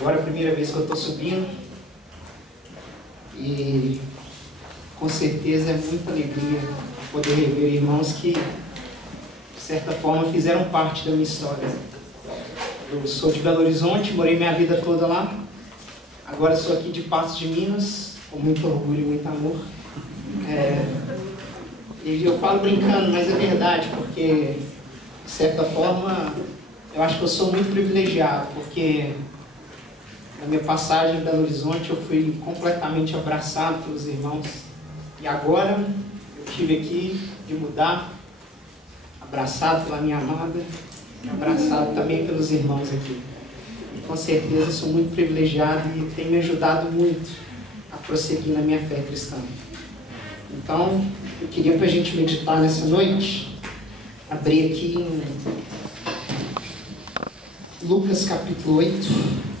Agora é a primeira vez que eu estou subindo e com certeza é muita alegria poder rever irmãos que, de certa forma, fizeram parte da minha história. Eu sou de Belo Horizonte, morei minha vida toda lá. Agora sou aqui de Patos de Minas, com muito orgulho e muito amor. E eu falo brincando, mas é verdade, porque, de certa forma, eu acho que eu sou muito privilegiado, porque na minha passagem em Belo Horizonte eu fui completamente abraçado pelos irmãos. E agora eu tive aqui de mudar, abraçado pela minha amada, e abraçado também pelos irmãos aqui. E com certeza sou muito privilegiado e tem me ajudado muito a prosseguir na minha fé cristã. Então, eu queria para a gente meditar nessa noite, abrir aqui em Lucas capítulo 8.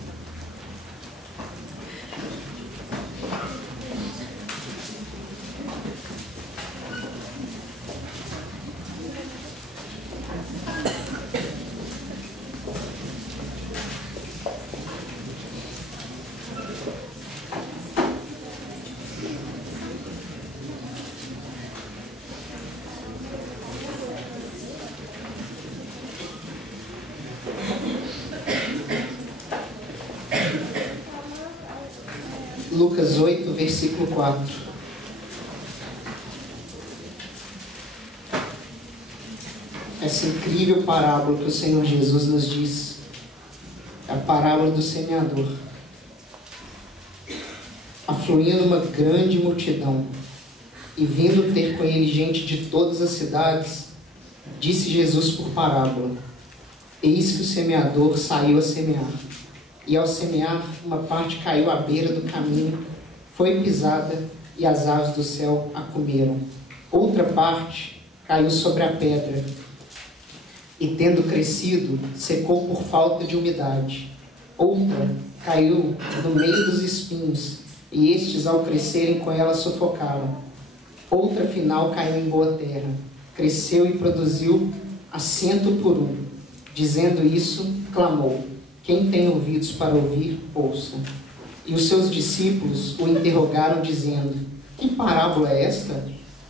Lucas 8, versículo 4. Essa incrível parábola que o Senhor Jesus nos diz é a parábola do semeador. Afluindo uma grande multidão e vindo ter com ele gente de todas as cidades, disse Jesus por parábola: Eis que o semeador saiu a semear. E ao semear, uma parte caiu à beira do caminho, foi pisada e as aves do céu a comeram. Outra parte caiu sobre a pedra e, tendo crescido, secou por falta de umidade. Outra caiu no meio dos espinhos e estes, ao crescerem com ela, sufocaram. Outra, final, caiu em boa terra, cresceu e produziu a 100 por 1. Dizendo isso, clamou: Quem tem ouvidos para ouvir, ouça. E os seus discípulos o interrogaram, dizendo: Que parábola é esta?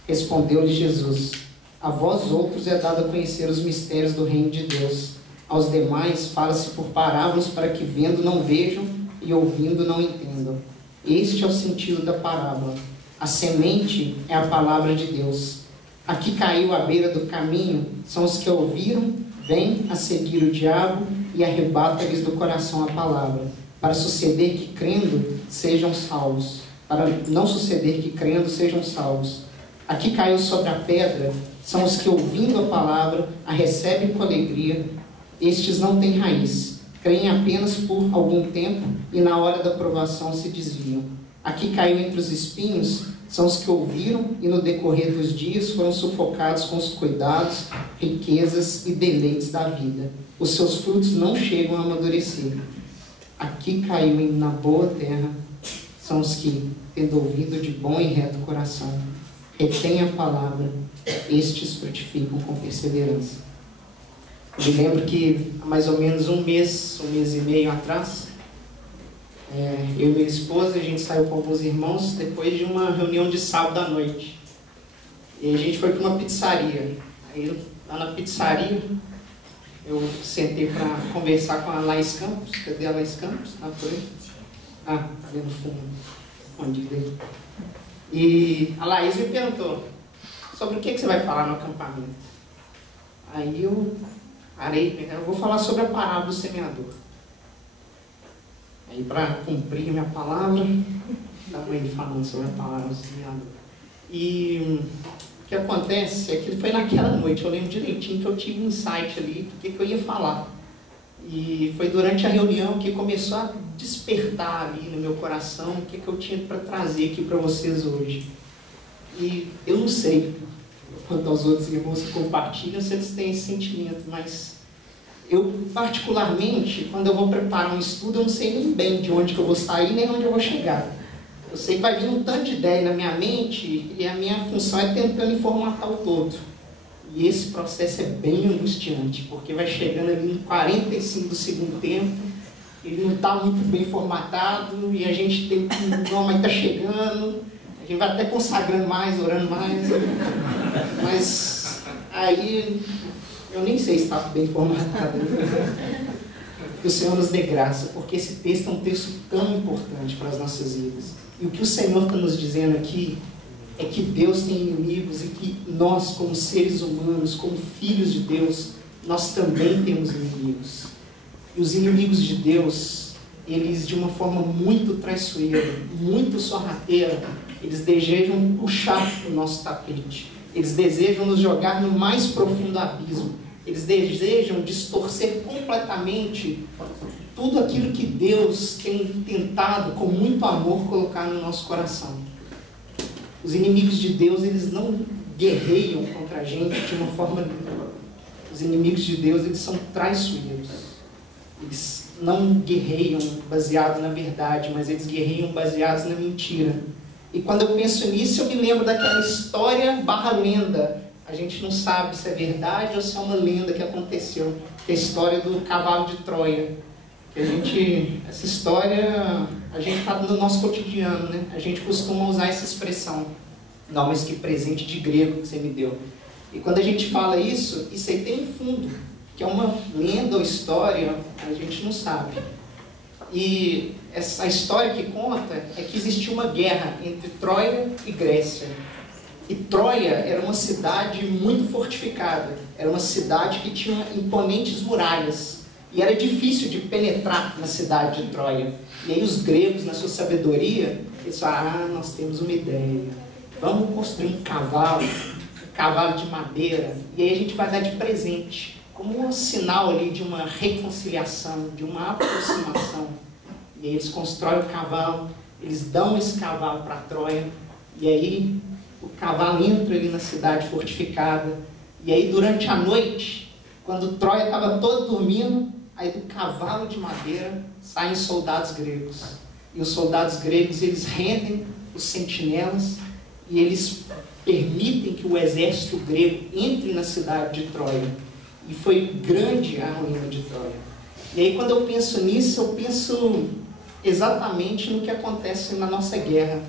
Respondeu-lhe Jesus: A vós outros é dado a conhecer os mistérios do reino de Deus. Aos demais fala-se por parábolas, para que vendo não vejam e ouvindo não entendam. Este é o sentido da parábola. A semente é a palavra de Deus. A que caiu à beira do caminho são os que ouviram, vêm a seguir o diabo e arrebata-lhes do coração a palavra, para suceder que crendo sejam salvos. Para não suceder que crendo sejam salvos. Aqui caiu sobre a pedra são os que, ouvindo a palavra, a recebem com alegria. Estes não têm raiz, creem apenas por algum tempo e na hora da provação se desviam. Aqui caiu entre os espinhos são os que ouviram e no decorrer dos dias foram sufocados com os cuidados, riquezas e deleites da vida. Os seus frutos não chegam a amadurecer. Aqui caiu na boa terra são os que, tendo ouvido de bom e reto coração, retêm a palavra, estes frutificam com perseverança. Eu me lembro que há mais ou menos um mês e meio atrás, eu e minha esposa, a gente saiu com alguns irmãos depois de uma reunião de sábado à noite. E a gente foi para uma pizzaria. Aí lá na pizzaria, eu sentei para conversar com a Laís Campos. Cadê a Laís Campos? Ah, foi? Ah, tá ali no fundo. Escondido aí. E a Laís me perguntou: sobre o que você vai falar no acampamento? Aí eu parei, eu vou falar sobre a parábola do semeador. Aí, para cumprir a minha palavra, estava ele falando sobre a palavra do semeador. E o que acontece é que foi naquela noite, eu lembro direitinho que eu tive um insight ali do que eu ia falar. E foi durante a reunião que começou a despertar ali no meu coração o que eu tinha para trazer aqui para vocês hoje. E eu não sei quanto aos outros irmãos que compartilham, se eles têm esse sentimento, mas eu, particularmente, quando eu vou preparar um estudo, eu não sei nem bem de onde que eu vou sair, nem onde eu vou chegar. Eu sei que vai vir um tanto de ideia na minha mente e a minha função é tentando formatar o todo. E esse processo é bem angustiante, porque vai chegando ali em 45 do segundo tempo ele não está muito bem formatado e a gente tem que, não, mas está chegando, a gente vai até consagrando mais, orando mais, mas aí eu nem sei se está bem formatado. Que o Senhor nos dê graça, porque esse texto é um texto tão importante para as nossas vidas. E o que o Senhor está nos dizendo aqui é que Deus tem inimigos e que nós, como seres humanos, como filhos de Deus, nós também temos inimigos. E os inimigos de Deus, eles de uma forma muito traiçoeira, muito sorrateira, eles desejam puxar o nosso tapete. Eles desejam nos jogar no mais profundo abismo. Eles desejam distorcer completamente tudo aquilo que Deus tem tentado, com muito amor, colocar no nosso coração. Os inimigos de Deus, eles não guerreiam contra a gente de uma forma limpa. Os inimigos de Deus, eles são traiçoeiros. Eles não guerreiam baseados na verdade, mas eles guerreiam baseados na mentira. E quando eu penso nisso, eu me lembro daquela história / lenda. A gente não sabe se é verdade ou se é uma lenda que aconteceu. Que é a história do cavalo de Troia. Essa história, a gente está no nosso cotidiano, né? A gente costuma usar essa expressão. Não, mas que presente de grego que você me deu. E quando a gente fala isso aí tem um fundo, que é uma lenda ou história, a gente não sabe. E essa história que conta é que existiu uma guerra entre Troia e Grécia. E Troia era uma cidade muito fortificada. Era uma cidade que tinha imponentes muralhas. E era difícil de penetrar na cidade de Troia. E aí os gregos, na sua sabedoria, eles falaram, nós temos uma ideia. Vamos construir um cavalo de madeira, e aí a gente vai dar de presente, como um sinal ali de uma reconciliação, de uma aproximação. E aí eles constroem o cavalo, eles dão esse cavalo para Troia, e aí o cavalo entra ali na cidade fortificada, e aí durante a noite, quando Troia estava toda dormindo, aí do cavalo de madeira saem soldados gregos. E os soldados gregos, eles rendem os sentinelas, e eles permitem que o exército grego entre na cidade de Troia. E foi grande a ruína de Troia. E aí quando eu penso nisso, eu penso exatamente no que acontece na nossa guerra.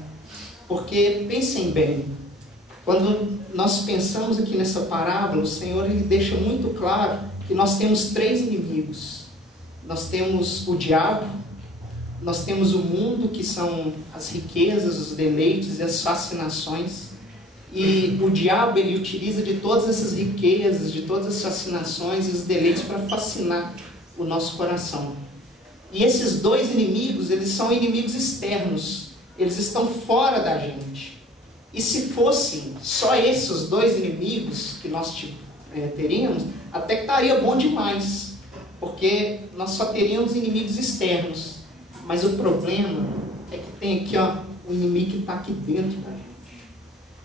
Porque, pensem bem, quando nós pensamos aqui nessa parábola, o Senhor ele deixa muito claro que nós temos 3 inimigos. Nós temos o diabo, nós temos o mundo, que são as riquezas, os deleites e as fascinações. E o diabo, ele utiliza de todas essas riquezas, de todas as fascinações e os deleites para fascinar o nosso coração. E esses 2 inimigos, eles são inimigos externos. Eles estão fora da gente. E se fossem só esses 2 inimigos que nós teríamos, até que estaria bom demais. Porque nós só teríamos inimigos externos. Mas o problema é que tem aqui, o inimigo que está aqui dentro da gente.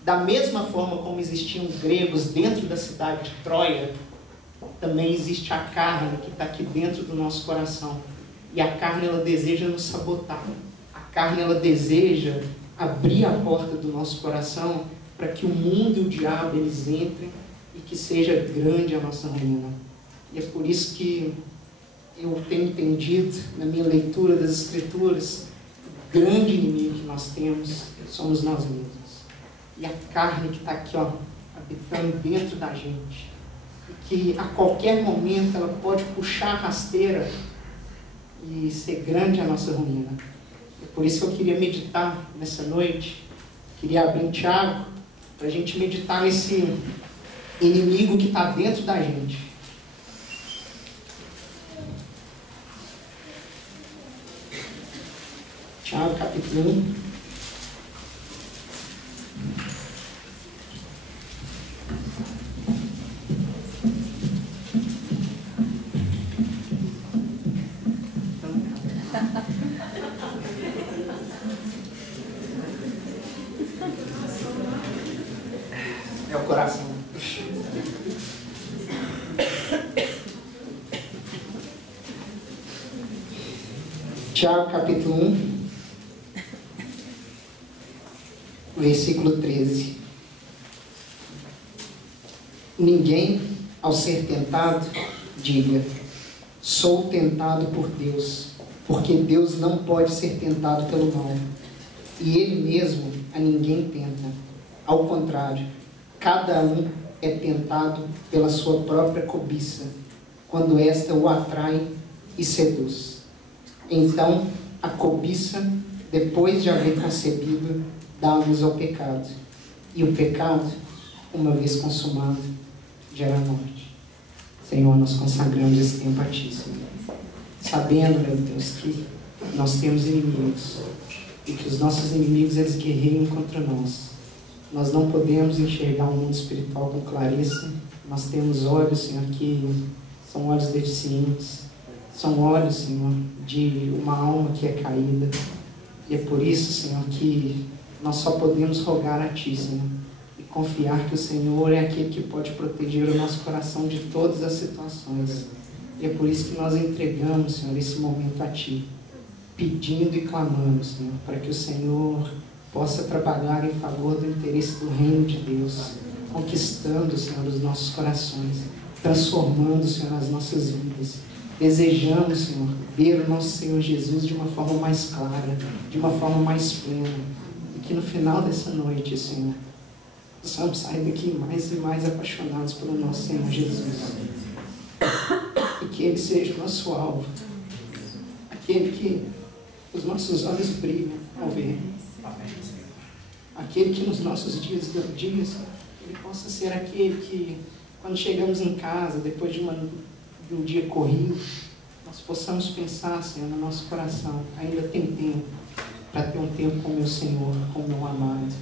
Da mesma forma como existiam gregos dentro da cidade de Troia, também existe a carne que está aqui dentro do nosso coração. E a carne, ela deseja nos sabotar. A carne, ela deseja abrir a porta do nosso coração para que o mundo e o diabo, eles entrem e que seja grande a nossa ruína. E é por isso que eu tenho entendido, na minha leitura das Escrituras, o grande inimigo que nós temos somos nós mesmos. E a carne que está aqui, habitando dentro da gente. E que a qualquer momento ela pode puxar a rasteira e ser grande a nossa ruína. É por isso que eu queria meditar nessa noite. Queria abrir em Tiago para a gente meditar nesse inimigo que está dentro da gente. Tiago, capítulo 1. É o coração. Tiago, capítulo 1, versículo 13. Ninguém, ao ser tentado, diga, sou tentado por Deus, porque Deus não pode ser tentado pelo mal, e Ele mesmo a ninguém tenta. Ao contrário, cada um é tentado pela sua própria cobiça, quando esta o atrai e seduz. Então, a cobiça, depois de haver concebido, dá-nos ao pecado. E o pecado, uma vez consumado, gera morte. Senhor, nós consagramos esse tempo a Ti, Senhor. Sabendo, meu Deus, que nós temos inimigos e que os nossos inimigos, eles guerreiam contra nós. Nós não podemos enxergar o mundo espiritual com clareza. Nós temos olhos, Senhor, que são olhos deficientes. São olhos, Senhor, de uma alma que é caída. E é por isso, Senhor, que nós só podemos rogar a Ti, Senhor, e confiar que o Senhor é aquele que pode proteger o nosso coração de todas as situações. E é por isso que nós entregamos, Senhor, esse momento a Ti, pedindo e clamando, Senhor, para que o Senhor possa trabalhar em favor do interesse do reino de Deus, conquistando, Senhor, os nossos corações, transformando, Senhor, as nossas vidas. Desejamos, Senhor, ver o nosso Senhor Jesus de uma forma mais clara, de uma forma mais plena, e que no final dessa noite, Senhor, possamos sair daqui mais e mais apaixonados pelo nosso Senhor Jesus, e que Ele seja o nosso alvo, aquele que os nossos olhos brilham ao ver, aquele que nos nossos dias, Ele possa ser aquele que, quando chegamos em casa, depois de um dia corrido, nós possamos pensar, Senhor, no nosso coração, ainda tem tempo para ter um tempo com o meu Senhor, com o meu amado.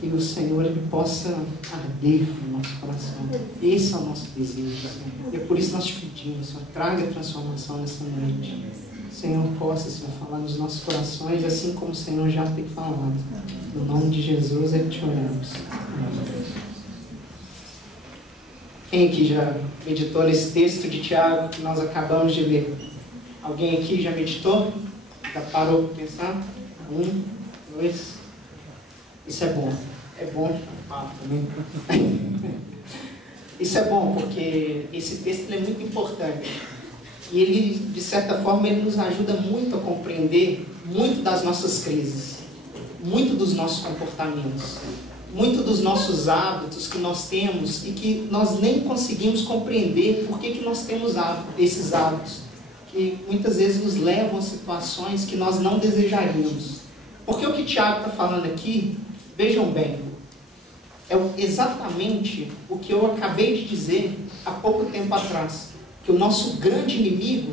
Que o Senhor, Ele possa arder no nosso coração. Esse é o nosso desejo, Senhor. E é por isso que nós te pedimos, Senhor, traga transformação nessa noite. O Senhor possa, Senhor, falar nos nossos corações, assim como o Senhor já tem falado. No nome de Jesus, é que te oramos. Quem aqui já meditou nesse texto de Tiago que nós acabamos de ler? Alguém aqui já meditou? Já parou para pensar? 1, 2. Isso é bom. É bom também. Isso é bom porque esse texto ele é muito importante. E ele, de certa forma, ele nos ajuda muito a compreender muito das nossas crises, muito dos nossos comportamentos, muito dos nossos hábitos que nós temos e que nós nem conseguimos compreender por que nós temos esses hábitos, que muitas vezes nos levam a situações que nós não desejaríamos. Porque o que Tiago está falando aqui, vejam bem, é exatamente o que eu acabei de dizer há pouco tempo atrás, que o nosso grande inimigo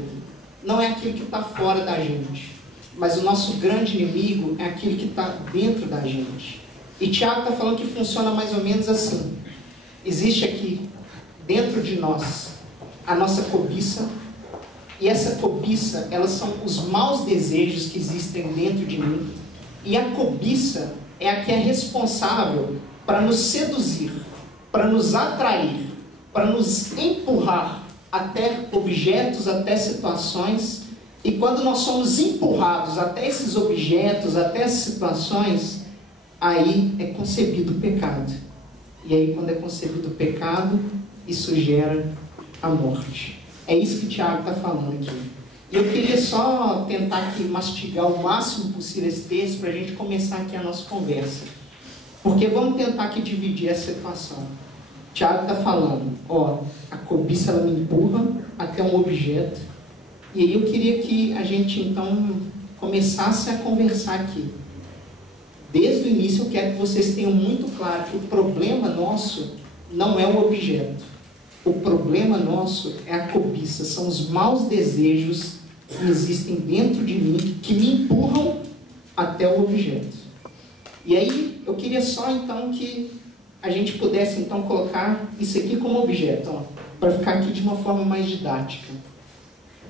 não é aquilo que está fora da gente, mas o nosso grande inimigo é aquilo que está dentro da gente. E Tiago está falando que funciona mais ou menos assim. Existe aqui, dentro de nós, a nossa cobiça. E essa cobiça, elas são os maus desejos que existem dentro de mim. E a cobiça é a que é responsável para nos seduzir, para nos atrair, para nos empurrar até objetos, até situações. E quando nós somos empurrados até esses objetos, até essas situações, aí é concebido o pecado. E aí, quando é concebido o pecado, isso gera a morte. É isso que Tiago está falando aqui. E eu queria só tentar aqui mastigar o máximo possível esse texto para a gente começar aqui a nossa conversa. Porque vamos tentar aqui dividir essa situação. Tiago está falando, a cobiça ela me empurra até um objeto. E aí eu queria que a gente então começasse a conversar aqui. Desde o início eu quero que vocês tenham muito claro que o problema nosso não é o objeto. O problema nosso é a cobiça, são os maus desejos que existem dentro de mim, que me empurram até o objeto. E aí eu queria só então que a gente pudesse então colocar isso aqui como objeto, para ficar aqui de uma forma mais didática.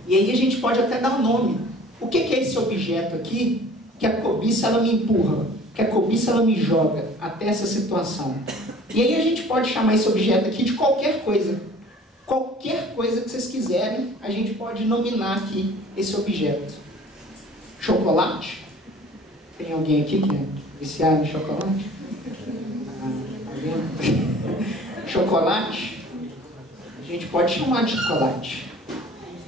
E aí a gente pode até dar um nome. O que é esse objeto aqui que a cobiça ela me empurra? Que a cobiça ela me joga até essa situação. E aí a gente pode chamar esse objeto aqui de qualquer coisa. Qualquer coisa que vocês quiserem, a gente pode nominar aqui esse objeto. Chocolate? Tem alguém aqui que é viciado em chocolate? Tá vendo? Chocolate? A gente pode chamar de chocolate.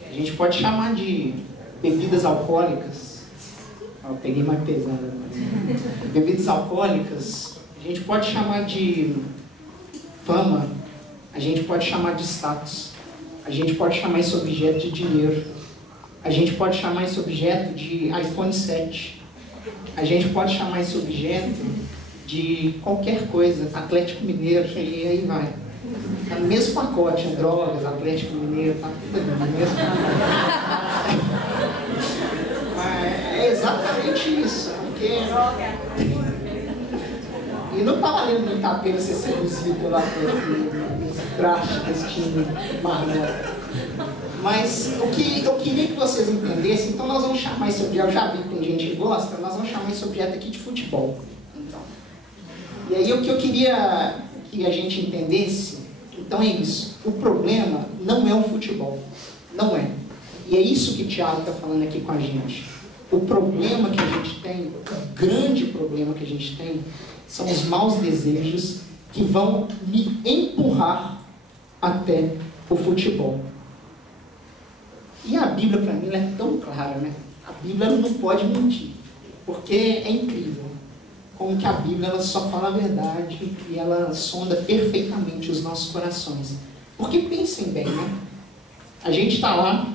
A gente pode chamar de bebidas alcoólicas, eu peguei mais pesada, bebidas alcoólicas, a gente pode chamar de fama, a gente pode chamar de status, a gente pode chamar esse objeto de dinheiro, a gente pode chamar esse objeto de iPhone 7, a gente pode chamar esse objeto de qualquer coisa, Atlético Mineiro, e aí vai. Tá no mesmo pacote, drogas, Atlético Mineiro, tá tudo ali no mesmo pacote. É exatamente isso, porque... E não tá valendo muito a pena ser seduzido pela drástico desse time marmota. Mas o que eu queria que vocês entendessem, então nós vamos chamar esse objeto, eu já vi que tem gente que gosta, nós vamos chamar esse objeto aqui de futebol. Então. E aí o que eu queria que a gente entendesse, então é isso, o problema não é o futebol, não é. E é isso que o Tiago está falando aqui com a gente. O problema que a gente tem, o grande problema que a gente tem, são os maus desejos que vão me empurrar até o futebol. E a Bíblia, para mim, ela é tão clara, né? A Bíblia ela não pode mentir, porque é incrível como que a Bíblia ela só fala a verdade e ela sonda perfeitamente os nossos corações. Porque pensem bem, né? A gente está lá,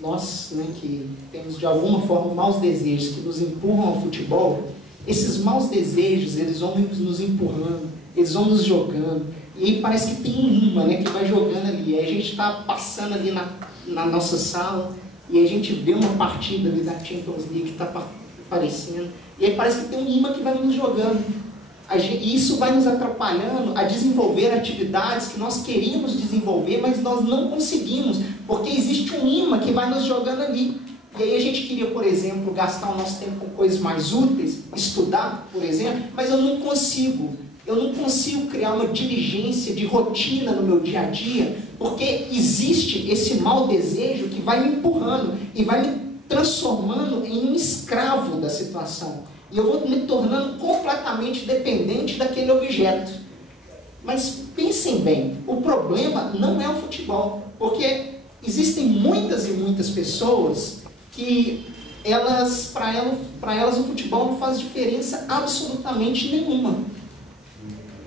nós, né, que temos de alguma forma maus desejos que nos empurram ao futebol, esses maus desejos, eles vão nos empurrando, eles vão nos jogando, e aí parece que tem um imã, né, que vai jogando ali. Aí a gente está passando ali na nossa sala, e a gente vê uma partida ali da Champions League que está aparecendo, e aí parece que tem um imã que vai nos jogando. E isso vai nos atrapalhando a desenvolver atividades que nós queríamos desenvolver, mas nós não conseguimos, porque existe um imã que vai nos jogando ali. E aí a gente queria, por exemplo, gastar o nosso tempo com coisas mais úteis, estudar, por exemplo, mas eu não consigo. Eu não consigo criar uma diligência de rotina no meu dia a dia, porque existe esse mau desejo que vai me empurrando e vai me transformando em um escravo da situação. E eu vou me tornando completamente dependente daquele objeto. Mas pensem bem, o problema não é o futebol, porque existem muitas e muitas pessoas que para elas o futebol não faz diferença absolutamente nenhuma.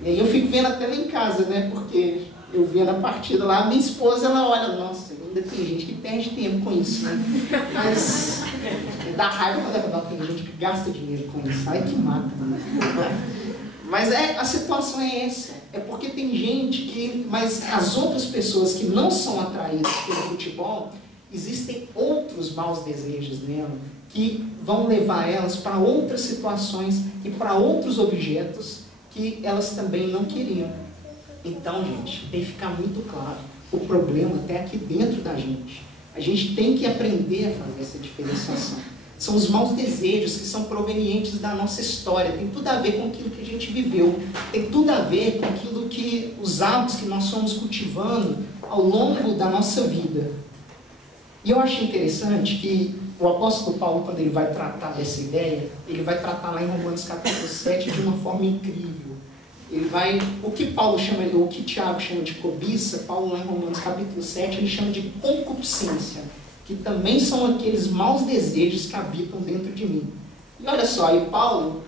E aí eu fico vendo até lá em casa, né? Porque eu vendo a partida lá, minha esposa, ela olha, nossa, ainda tem gente que perde tempo com isso, né? Mas dá raiva quando tem gente que gasta dinheiro com isso, ai que mata, né? Mas a situação é essa, é porque tem gente que, mas as outras pessoas que não são atraídas pelo futebol, existem outros maus desejos nela, que vão levar elas para outras situações e para outros objetos que elas também não queriam. Então, gente, tem que ficar muito claro, o problema está aqui dentro da gente. A gente tem que aprender a fazer essa diferenciação. São os maus desejos que são provenientes da nossa história, tem tudo a ver com aquilo que a gente viveu, tem tudo a ver com aquilo que, os hábitos que nós fomos cultivando ao longo da nossa vida. E eu acho interessante que o apóstolo Paulo, quando ele vai tratar dessa ideia, ele vai tratar lá em Romanos capítulo 7 de uma forma incrível. Ele vai, o que Tiago chama de cobiça, Paulo lá em Romanos capítulo 7, ele chama de concupiscência, que também são aqueles maus desejos que habitam dentro de mim. E olha só, e Paulo,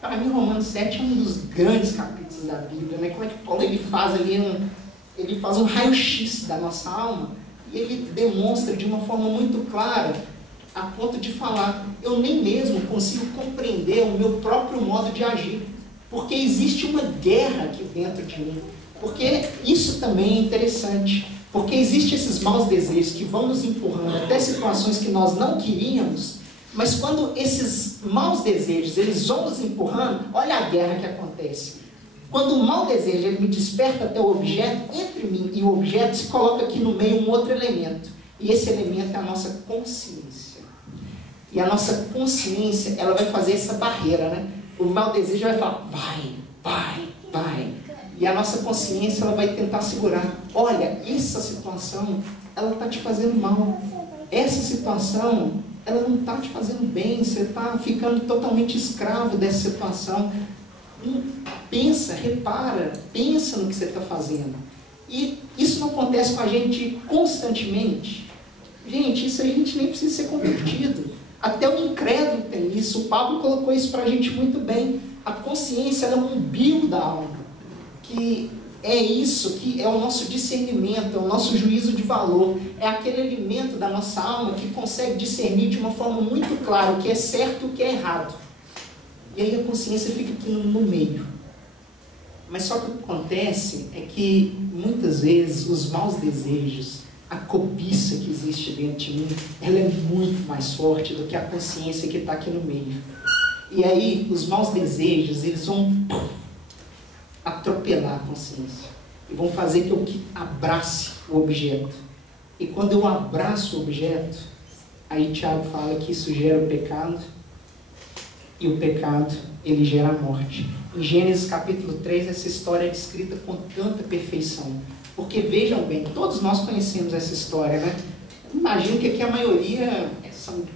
para mim Romanos 7 é um dos grandes capítulos da Bíblia, né? Como é que Paulo ele faz ali ele faz um raio-x da nossa alma, e ele demonstra de uma forma muito clara, a ponto de falar, eu nem mesmo consigo compreender o meu próprio modo de agir, porque existe uma guerra aqui dentro de mim, porque isso também é interessante, porque existem esses maus desejos que vão nos empurrando até situações que nós não queríamos, mas quando esses maus desejos, eles vão nos empurrando, olha a guerra que acontece. Quando o mau desejo ele me desperta até o objeto, entre mim e o objeto se coloca aqui no meio um outro elemento. E esse elemento é a nossa consciência. E a nossa consciência, ela vai fazer essa barreira, né? O mau desejo vai falar, vai. E a nossa consciência, ela vai tentar segurar. Olha, essa situação, ela está te fazendo mal. Essa situação, ela não está te fazendo bem. Você está ficando totalmente escravo dessa situação. Pensa, repara, pensa no que você está fazendo. E isso não acontece com a gente constantemente. Gente, isso a gente nem precisa ser convertido. Até o incrédulo tem isso. O Pablo colocou isso para a gente muito bem. A consciência ela é um umbigo da alma, que é isso, que é o nosso discernimento, é o nosso juízo de valor, é aquele alimento da nossa alma que consegue discernir de uma forma muito clara o que é certo e o que é errado. E aí a consciência fica aqui no meio. Mas só que o que acontece é que muitas vezes os maus desejos, a cobiça que existe dentro de mim, ela é muito mais forte do que a consciência que está aqui no meio. E aí os maus desejos, eles vão atropelar a consciência e vão fazer que eu abrace o objeto. E quando eu abraço o objeto, aí Tiago fala que isso gera o pecado, e o pecado ele gera a morte. Em Gênesis capítulo 3 essa história é descrita com tanta perfeição, porque vejam bem, todos nós conhecemos essa história, né? Imagino que aqui a maioria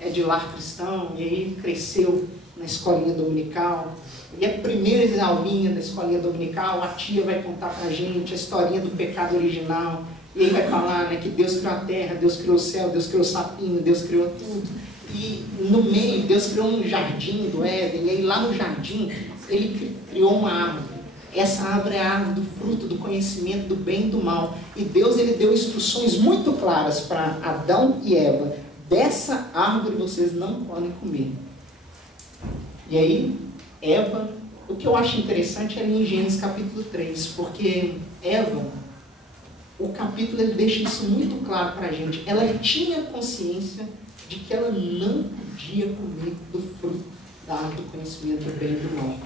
é de lar cristão, e aí cresceu na escolinha dominical, e a primeira aulinha da escolinha dominical, a tia vai contar pra gente a historinha do pecado original, e aí vai falar, né, que Deus criou a terra, Deus criou o céu, Deus criou o sapinho, Deus criou tudo, e no meio Deus criou um jardim do Éden, e aí lá no jardim ele criou uma árvore. Essa árvore é a árvore do fruto do conhecimento do bem e do mal, e Deus ele deu instruções muito claras para Adão e Eva: dessa árvore vocês não podem comer. E aí Eva, o que eu acho interessante é ali em Gênesis capítulo 3, porque Eva, o capítulo ele deixa isso muito claro para a gente. Ela tinha consciência de que ela não podia comer do fruto da árvore do conhecimento do bem e do mal.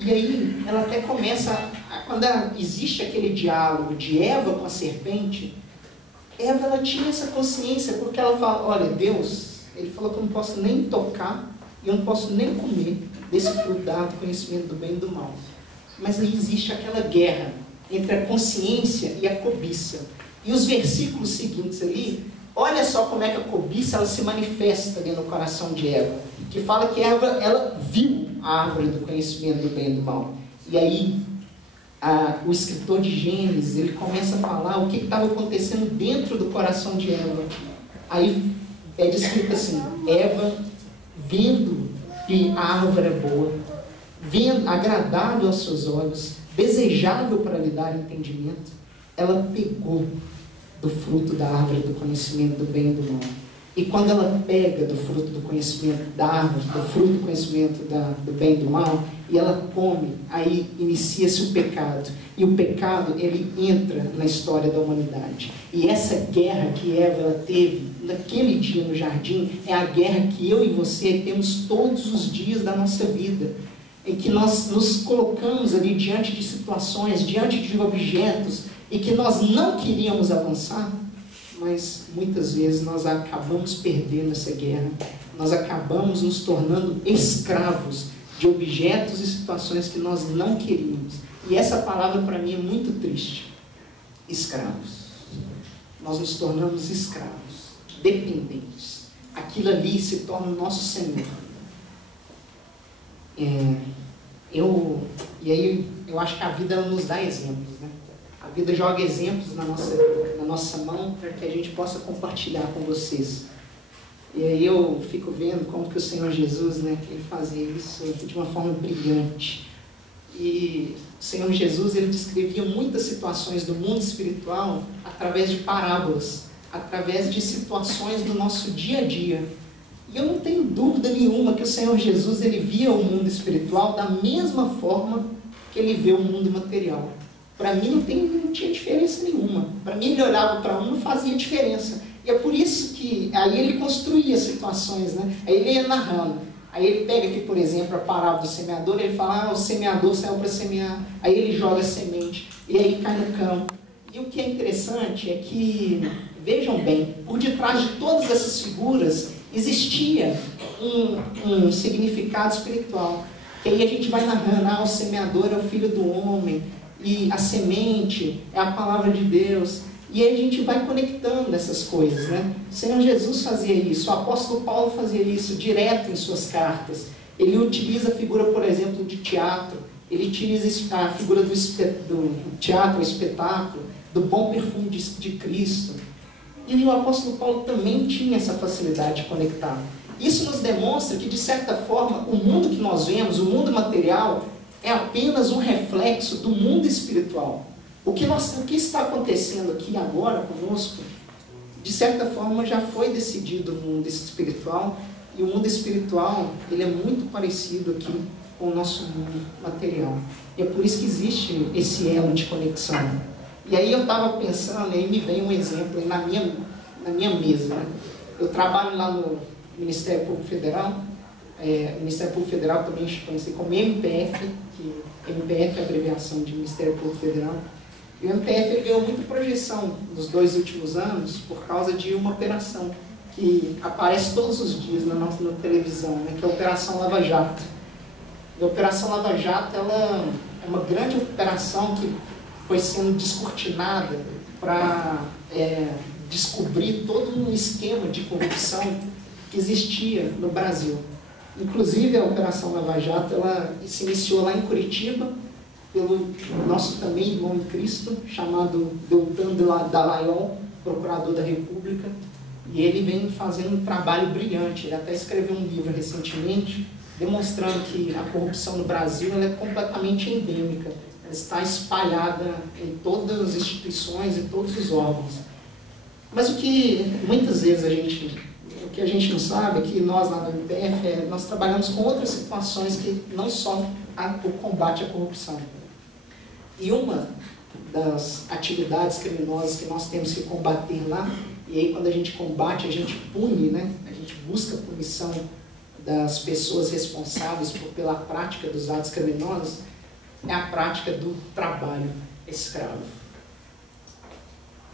E aí ela até começa, quando existe aquele diálogo de Eva com a serpente, Eva ela tinha essa consciência, porque ela fala: olha, Deus, ele falou que eu não posso nem tocar, e eu não posso nem comer desse fruto da árvore do conhecimento do bem e do mal. Mas aí existe aquela guerra entre a consciência e a cobiça. E os versículos seguintes ali, olha só como é que a cobiça ela se manifesta ali no coração de Eva, que fala que Eva ela viu a árvore do conhecimento do bem e do mal. E aí o escritor de Gênesis ele começa a falar o que estava acontecendo dentro do coração de Eva. Aí é descrito assim: Eva, vendo que a árvore é boa, vendo, agradável aos seus olhos, desejável para lhe dar entendimento, ela pegou do fruto da árvore do conhecimento do bem e do mal. E quando ela pega do fruto do conhecimento da árvore, do fruto do conhecimento do bem e do mal, e ela come, aí inicia-se o pecado. E o pecado, ele entra na história da humanidade. E essa guerra que Eva ela teve naquele dia no jardim, é a guerra que eu e você temos todos os dias da nossa vida. Em que nós nos colocamos ali diante de situações, diante de objetos, e que nós não queríamos avançar, mas muitas vezes nós acabamos perdendo essa guerra, nós acabamos nos tornando escravos de objetos e situações que nós não queríamos. E essa palavra para mim é muito triste: escravos. Nós nos tornamos escravos, dependentes. Aquilo ali se torna o nosso Senhor. E aí eu acho que a vida ela nos dá exemplos, né? A vida joga exemplos na nossa mão para que a gente possa compartilhar com vocês. E aí eu fico vendo como que o Senhor Jesus, né, ele fazia isso de uma forma brilhante. E o Senhor Jesus ele descrevia muitas situações do mundo espiritual através de parábolas, através de situações do nosso dia a dia. E eu não tenho dúvida nenhuma que o Senhor Jesus ele via o mundo espiritual da mesma forma que ele vê o mundo material. Para mim não tinha diferença nenhuma. Para mim ele olhava para um, não fazia diferença. E é por isso que aí ele construía situações, né? Aí ele ia narrando. Aí ele pega aqui, por exemplo, a parábola do semeador, ele fala: o semeador saiu para semear. Aí ele joga a semente, e aí cai no campo. E o que é interessante é que, vejam bem, por detrás de todas essas figuras, existia um significado espiritual. Que aí a gente vai narrando: o semeador é o filho do homem, e a semente é a palavra de Deus. E aí a gente vai conectando essas coisas, né? O Senhor Jesus fazia isso, o apóstolo Paulo fazia isso direto em suas cartas. Ele utiliza a figura, por exemplo, de teatro. Ele utiliza a figura do teatro, o espetáculo, do bom perfume de Cristo. E o apóstolo Paulo também tinha essa facilidade de conectar. Isso nos demonstra que, de certa forma, o mundo que nós vemos, o mundo material, é apenas um reflexo do mundo espiritual. O que está acontecendo aqui agora conosco, de certa forma, já foi decidido no mundo espiritual, e o mundo espiritual, ele é muito parecido aqui com o nosso mundo material. E é por isso que existe esse elo de conexão. E aí eu estava pensando, e aí me veio um exemplo na minha mesa. Né? Eu trabalho lá no Ministério Público Federal. O Ministério Público Federal também é conhecido como MPF, que MPF é a abreviação de Ministério Público Federal. E o MPF ganhou muita projeção nos 2 últimos anos por causa de uma operação que aparece todos os dias na televisão, né, que é a Operação Lava Jato. E a Operação Lava Jato, ela é uma grande operação que foi sendo descortinada para descobrir todo um esquema de corrupção que existia no Brasil. Inclusive, a Operação Lava Jato, ela se iniciou lá em Curitiba, pelo nosso também irmão em Cristo, chamado Deltan Dallagnol, procurador da República, e ele vem fazendo um trabalho brilhante. Ele até escreveu um livro recentemente, demonstrando que a corrupção no Brasil ela é completamente endêmica, ela está espalhada em todas as instituições e todos os órgãos. Mas o que muitas vezes o que a gente não sabe é que nós lá no MPF, nós trabalhamos com outras situações que não só o combate à corrupção. E uma das atividades criminosas que nós temos que combater lá, e aí quando a gente combate, a gente pune, né? A gente busca a punição das pessoas responsáveis pela prática dos atos criminosos, é a prática do trabalho escravo.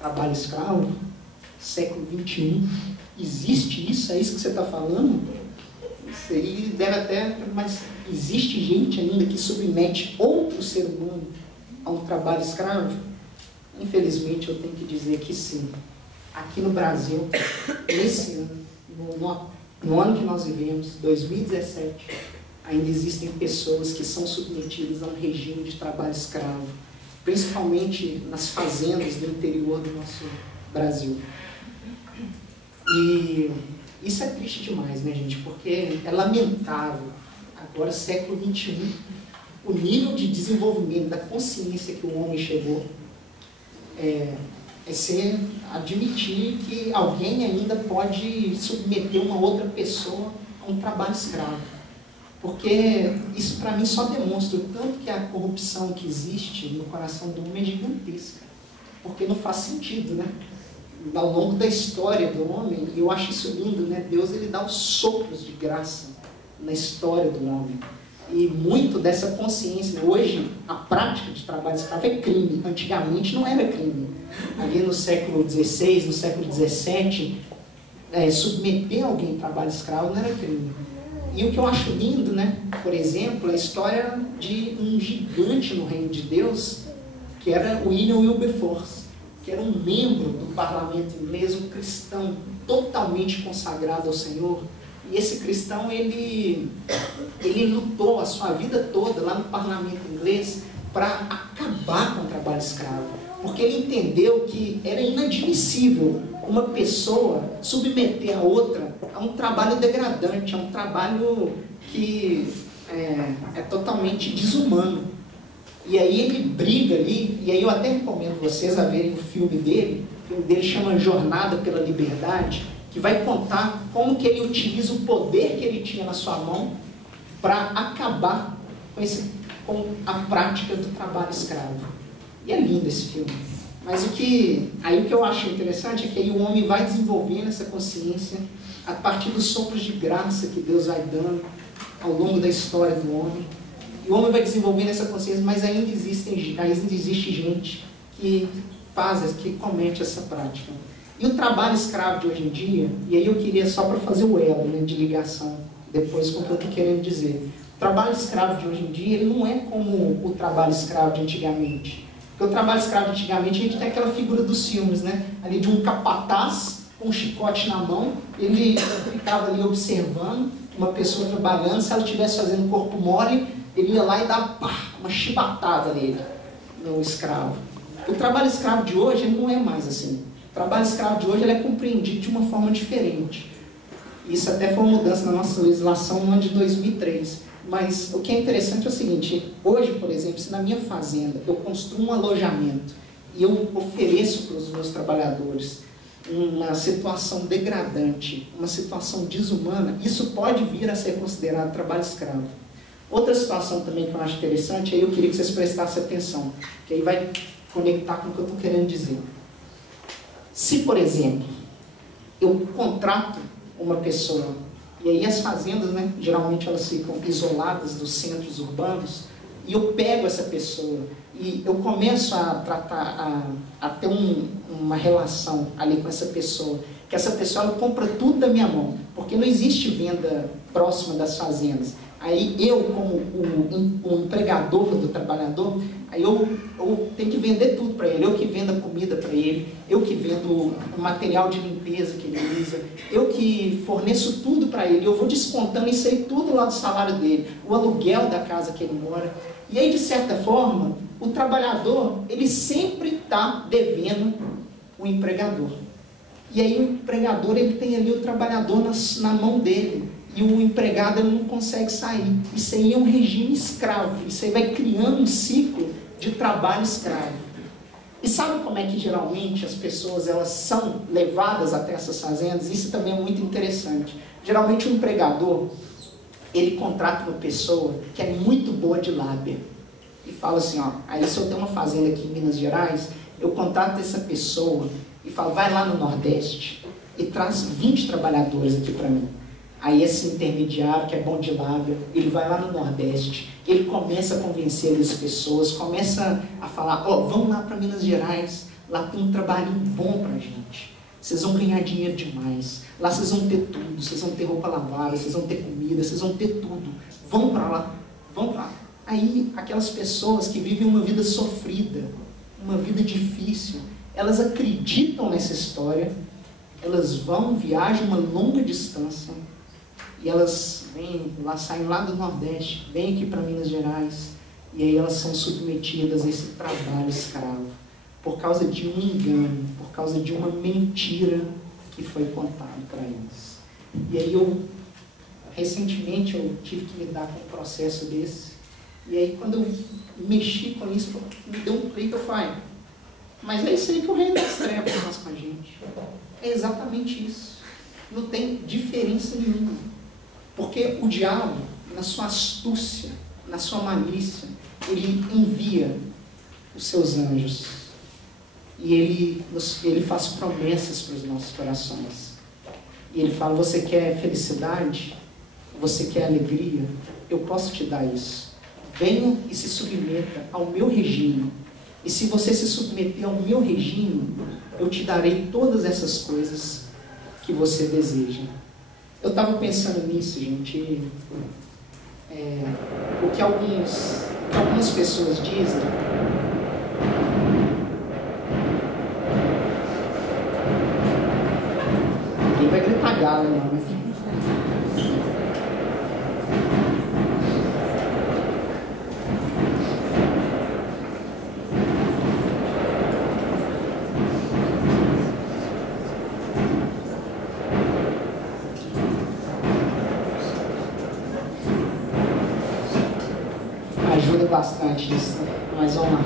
Trabalho escravo, século XXI, existe isso? É isso que você está falando? Isso aí deve até... Mas existe gente ainda que submete outro ser humano a um trabalho escravo? Infelizmente, eu tenho que dizer que sim. Aqui no Brasil, esse ano, no ano que nós vivemos, 2017, ainda existem pessoas que são submetidas a um regime de trabalho escravo, principalmente nas fazendas do interior do nosso Brasil. E isso é triste demais, né, gente? Porque é lamentável, agora século XXI, o nível de desenvolvimento da consciência que o homem chegou é admitir que alguém ainda pode submeter uma outra pessoa a um trabalho escravo. Porque isso para mim só demonstra o tanto que a corrupção que existe no coração do homem é gigantesca. Porque não faz sentido, né? Ao longo da história do homem, e eu acho isso lindo, né? Deus ele dá os sopros de graça na história do homem. E muito dessa consciência, hoje a prática de trabalho escravo é crime, antigamente não era crime. Ali no século XVI, no século XVII, submeter alguém a trabalho escravo não era crime. E o que eu acho lindo, né? Por exemplo, a história de um gigante no reino de Deus, que era William Wilberforce, que era um membro do parlamento inglês, um cristão totalmente consagrado ao Senhor. E esse cristão, ele lutou a sua vida toda lá no parlamento inglês para acabar com o trabalho escravo. Porque ele entendeu que era inadmissível uma pessoa submeter a outra a um trabalho degradante, a um trabalho que é totalmente desumano. E aí ele briga ali, e aí eu até recomendo vocês a verem o filme dele chama Jornada pela Liberdade, que vai contar como que ele utiliza o poder que ele tinha na sua mão para acabar com a prática do trabalho escravo. E é lindo esse filme. Mas o que eu acho interessante é que aí o homem vai desenvolvendo essa consciência a partir dos sopros de graça que Deus vai dando ao longo da história do homem. E o homem vai desenvolvendo essa consciência, mas ainda existe gente que comete essa prática. E o trabalho escravo de hoje em dia, e aí eu queria só para fazer o elo, né, de ligação, depois com o que eu estou querendo dizer. O trabalho escravo de hoje em dia, ele não é como o trabalho escravo de antigamente. Porque o trabalho escravo de antigamente, a gente tem aquela figura dos filmes, né? Ali de um capataz com um chicote na mão, ele ficava ali observando uma pessoa trabalhando, se ela estivesse fazendo corpo mole, ele ia lá e dava uma chibatada nele, no escravo. O trabalho escravo de hoje, ele não é mais assim. O trabalho escravo de hoje ele é compreendido de uma forma diferente. Isso até foi uma mudança na nossa legislação no ano de 2003. Mas o que é interessante é o seguinte, hoje, por exemplo, se na minha fazenda eu construo um alojamento e eu ofereço para os meus trabalhadores uma situação degradante, uma situação desumana, isso pode vir a ser considerado trabalho escravo. Outra situação também que eu acho interessante, aí eu queria que vocês prestassem atenção, que aí vai conectar com o que eu estou querendo dizer. Se, por exemplo, eu contrato uma pessoa, e aí as fazendas, né, geralmente elas ficam isoladas dos centros urbanos, e eu pego essa pessoa e eu começo a tratar, a ter uma relação ali com essa pessoa, que essa pessoa ela compra tudo da minha mão, porque não existe venda próxima das fazendas. Aí eu, como o empregador do trabalhador, aí eu tenho que vender tudo para ele, eu que vendo a comida para ele, eu que vendo o material de limpeza que ele usa, eu que forneço tudo para ele, eu vou descontando isso aí tudo lá do salário dele, o aluguel da casa que ele mora. E aí, de certa forma, o trabalhador, ele sempre está devendo o empregador. E aí o empregador, ele tem ali o trabalhador na mão dele. E o empregado ele não consegue sair. Isso aí é um regime escravo. Isso aí vai criando um ciclo de trabalho escravo. E sabe como é que geralmente as pessoas elas são levadas até essas fazendas? Isso também é muito interessante. Geralmente o empregador, ele contrata uma pessoa que é muito boa de lábia. E fala assim, ó, aí se eu tenho uma fazenda aqui em Minas Gerais, eu contrato essa pessoa e falo, vai lá no Nordeste e traz 20 trabalhadores aqui para mim. Aí esse intermediário, que é bom de lábia, ele vai lá no Nordeste, ele começa a convencer as pessoas, começa a falar, ó, vamos lá para Minas Gerais, lá tem um trabalhinho bom pra gente. Vocês vão ganhar dinheiro demais. Lá vocês vão ter tudo, vocês vão ter roupa lavada, vocês vão ter comida, vocês vão ter tudo. Vão para lá, vão para lá. Aí aquelas pessoas que vivem uma vida sofrida, uma vida difícil, elas acreditam nessa história, elas vão, viajam uma longa distância, e elas vêm lá, saem lá do Nordeste, vêm aqui para Minas Gerais, e aí elas são submetidas a esse trabalho escravo, por causa de um engano, por causa de uma mentira que foi contado para eles. E aí recentemente eu tive que lidar com um processo desse, e aí quando eu mexi com isso, me deu um clique, eu falei, mas é isso aí que o reino das trevas faz com a gente. É exatamente isso. Não tem diferença nenhuma. Porque o diabo, na sua astúcia, na sua malícia, ele envia os seus anjos. E ele faz promessas para os nossos corações. E ele fala, você quer felicidade? Você quer alegria? Eu posso te dar isso. Venha e se submeta ao meu regime. E se você se submeter ao meu regime, eu te darei todas essas coisas que você deseja. Eu estava pensando nisso, gente. O que algumas pessoas dizem. Ninguém vai gritar galo, não, né? Ajuda bastante isso, mas vamos lá.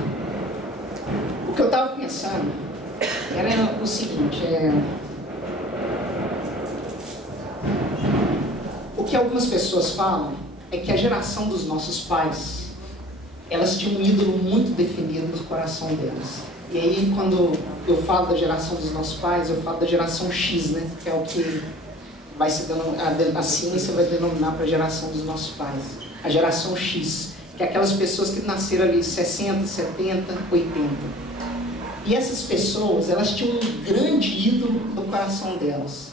O que eu estava pensando era o seguinte, o que algumas pessoas falam é que a geração dos nossos pais, elas tinham um ídolo muito definido no coração delas. E aí quando eu falo da geração dos nossos pais, eu falo da geração X, né? Que é o que vai se a ciência vai denominar para a geração dos nossos pais. A geração X, que é aquelas pessoas que nasceram ali 60, 70, 80. E essas pessoas, elas tinham um grande ídolo no coração delas.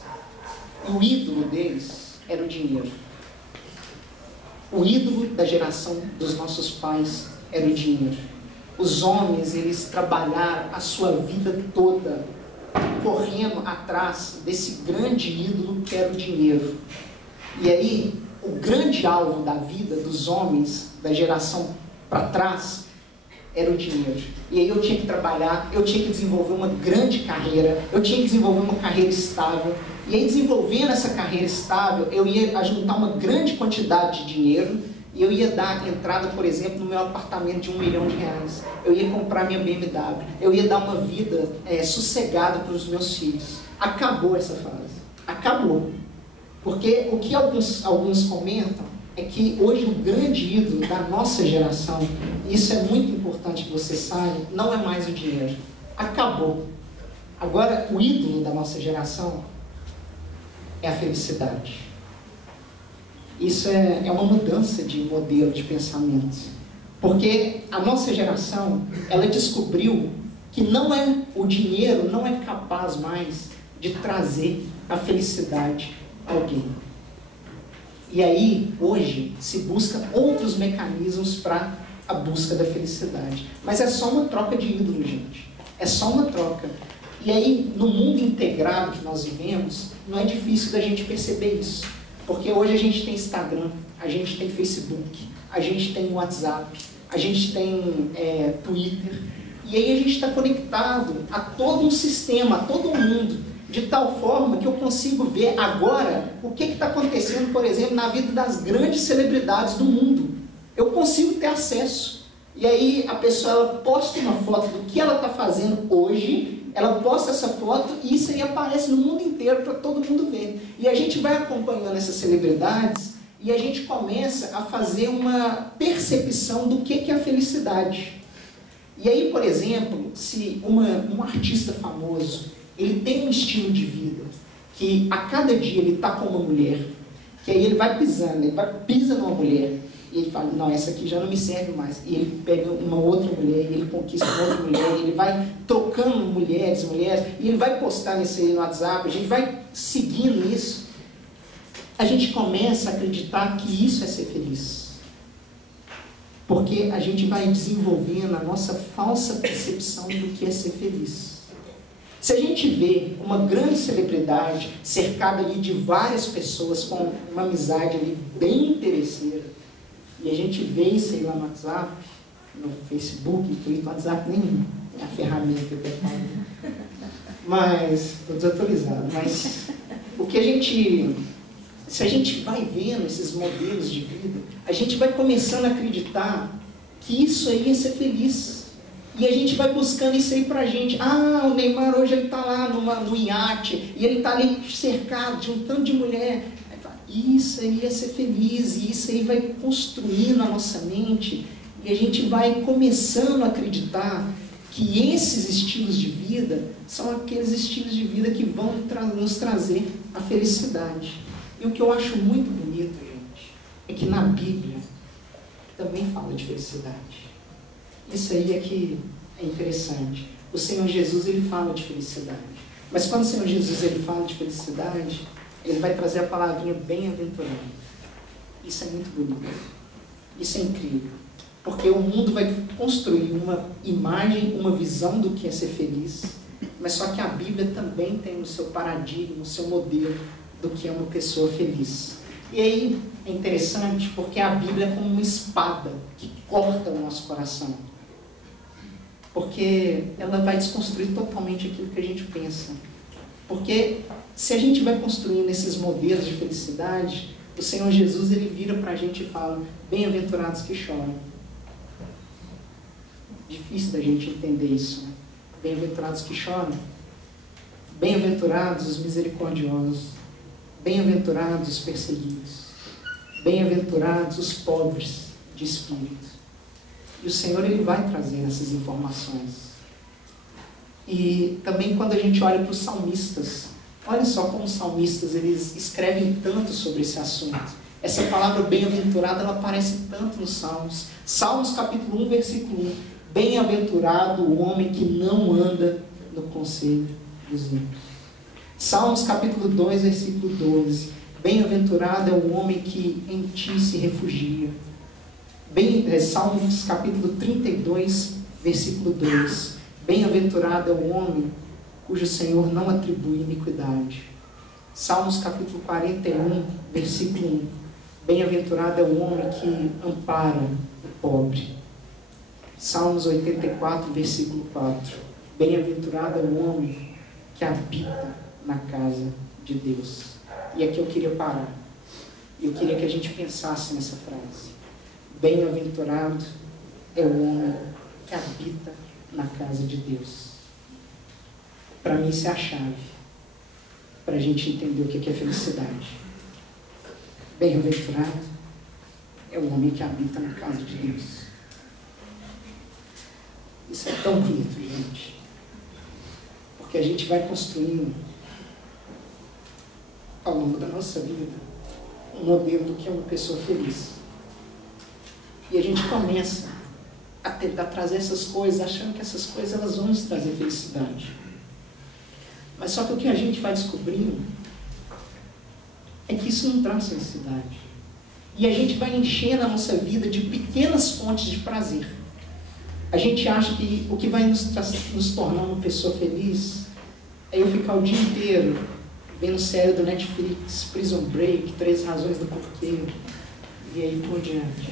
E o ídolo deles era o dinheiro. O ídolo da geração dos nossos pais era o dinheiro. Os homens, eles trabalharam a sua vida toda correndo atrás desse grande ídolo que era o dinheiro. E aí, o grande alvo da vida dos homens, da geração para trás, era o dinheiro. E aí eu tinha que trabalhar, eu tinha que desenvolver uma grande carreira, eu tinha que desenvolver uma carreira estável. E aí, desenvolvendo essa carreira estável, eu ia juntar uma grande quantidade de dinheiro e eu ia dar entrada, por exemplo, no meu apartamento de R$1 milhão. Eu ia comprar minha BMW, eu ia dar uma vida sossegada para os meus filhos. Acabou essa fase. Acabou. Porque o que alguns comentam é que hoje o grande ídolo da nossa geração, e isso é muito importante que você saiba, não é mais o dinheiro. Acabou. Agora, o ídolo da nossa geração é a felicidade. Isso é uma mudança de modelo de pensamento. Porque a nossa geração, ela descobriu que o dinheiro não é capaz mais de trazer a felicidade a alguém. E aí, hoje, se busca outros mecanismos para a busca da felicidade. Mas é só uma troca de ídolo, gente. É só uma troca. E aí, no mundo integrado que nós vivemos, não é difícil da gente perceber isso. Porque hoje a gente tem Instagram, a gente tem Facebook, a gente tem WhatsApp, a gente tem Twitter. E aí a gente está conectado a todo um sistema, a todo um mundo, de tal forma que eu consigo ver agora o que está acontecendo, por exemplo, na vida das grandes celebridades do mundo. Eu consigo ter acesso. E aí a pessoa ela posta uma foto do que ela está fazendo hoje, ela posta essa foto e isso aí aparece no mundo inteiro para todo mundo ver. E a gente vai acompanhando essas celebridades e a gente começa a fazer uma percepção do que é a felicidade. E aí, por exemplo, se um artista famoso, ele tem um estilo de vida, que a cada dia ele está com uma mulher, que aí ele vai pisando, pisa numa mulher, e ele fala, não, essa aqui já não me serve mais. E ele pega uma outra mulher, e ele conquista uma outra mulher, e ele vai trocando mulheres, e ele vai postar isso aí no WhatsApp, a gente vai seguindo isso. A gente começa a acreditar que isso é ser feliz. Porque a gente vai desenvolvendo a nossa falsa percepção do que é ser feliz. Se a gente vê uma grande celebridade cercada ali de várias pessoas com uma amizade ali bem interesseira, e a gente vê isso aí lá no WhatsApp, no Facebook, no Twitter, no WhatsApp nem é a ferramenta que eu falo. Mas, estou desatualizado, mas o que se a gente vai vendo esses modelos de vida, a gente vai começando a acreditar que isso aí é ser feliz. E a gente vai buscando isso aí pra gente. Ah, o Neymar hoje ele está lá no iate, e ele está ali cercado de um tanto de mulher. Aí fala, isso aí é ser feliz, e isso aí vai construindo a nossa mente, e a gente vai começando a acreditar que esses estilos de vida são aqueles estilos de vida que vão nos trazer a felicidade. E o que eu acho muito bonito, gente, é que na Bíblia também fala de felicidade. Isso aí é que é interessante. O Senhor Jesus, ele fala de felicidade. Mas quando o Senhor Jesus ele fala de felicidade, ele vai trazer a palavrinha bem-aventurado. Isso é muito bonito. Isso é incrível. Porque o mundo vai construir uma imagem, uma visão do que é ser feliz, mas só que a Bíblia também tem o seu paradigma, o seu modelo do que é uma pessoa feliz. E aí é interessante porque a Bíblia é como uma espada que corta o nosso coração. Porque ela vai desconstruir totalmente aquilo que a gente pensa. Porque se a gente vai construindo esses modelos de felicidade, o Senhor Jesus ele vira para a gente e fala, bem-aventurados que choram. Difícil da gente entender isso, né? Bem-aventurados que choram. Bem-aventurados os misericordiosos. Bem-aventurados os perseguidos. Bem-aventurados os pobres de espírito. E o Senhor ele vai trazer essas informações. E também quando a gente olha para os salmistas, olha só como os salmistas eles escrevem tanto sobre esse assunto. Essa palavra bem-aventurado ela aparece tanto nos Salmos. Salmos capítulo 1, versículo 1. Bem-aventurado o homem que não anda no conselho dos ímpios. Salmos capítulo 2, versículo 12. Bem-aventurado é o homem que em ti se refugia. Salmos capítulo 32, versículo 2. Bem-aventurado é o homem cujo Senhor não atribui iniquidade. Salmos capítulo 41, versículo 1. Bem-aventurado é o homem que ampara o pobre. Salmos 84, versículo 4. Bem-aventurado é o homem que habita na casa de Deus. E aqui eu queria parar. Eu queria que a gente pensasse nessa frase. Bem-aventurado é o homem que habita na casa de Deus. Para mim isso é a chave para a gente entender o que é felicidade. Bem-aventurado é o homem que habita na casa de Deus. Isso é tão bonito, gente. Porque a gente vai construindo ao longo da nossa vida um modelo do que é uma pessoa feliz. E a gente começa a tentar trazer essas coisas, achando que essas coisas elas vão nos trazer felicidade. Mas só que o que a gente vai descobrindo é que isso não traz felicidade. E a gente vai enchendo a nossa vida de pequenas fontes de prazer. A gente acha que o que vai nos tornar uma pessoa feliz é eu ficar o dia inteiro vendo série do Netflix, Prison Break, 13 Razões do Porquê, e aí por diante.